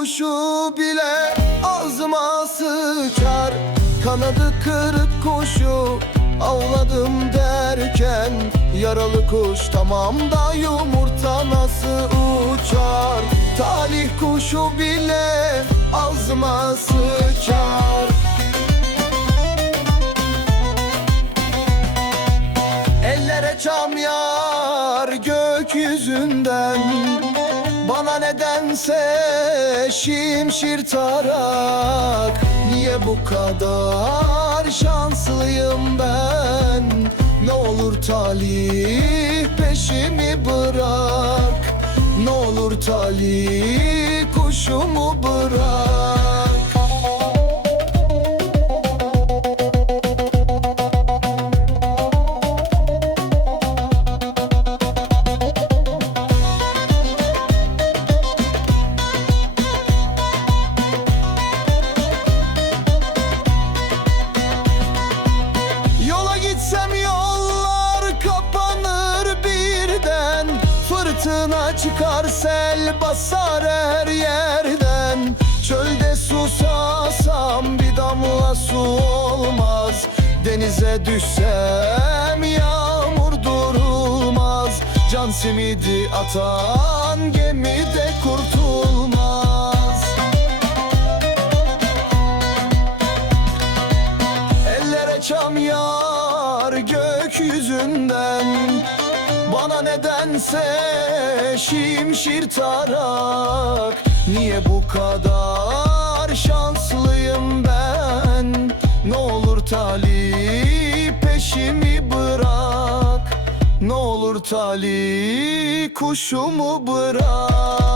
kuşu bile ağzıma sıçar. Kanadı kırık kuşu avladım derken Yaralı kuş tamam da yumurta nasıl uçar? Talih kuşu bile ağzıma sıçar. Ellere çam yar gökyüzünden Bana nedense şimşir tarak. Niye bu kadar şanslıyım ben? Ne olur talih peşimi bırak. Ne olur talih kuşumu bırak Fırtına çıkar sel basar her yerden. Çölde susasam bir damla su olmaz. Denize düşsem yağmur durulmaz. Can simidi atan gemide kurtulmaz. Ellere çam yar gökyüzünden Bana nedense şimşir tarak. Niye bu kadar şanslıyım ben? Ne olur talih peşimi bırak. Ne olur talih kuşumu bırak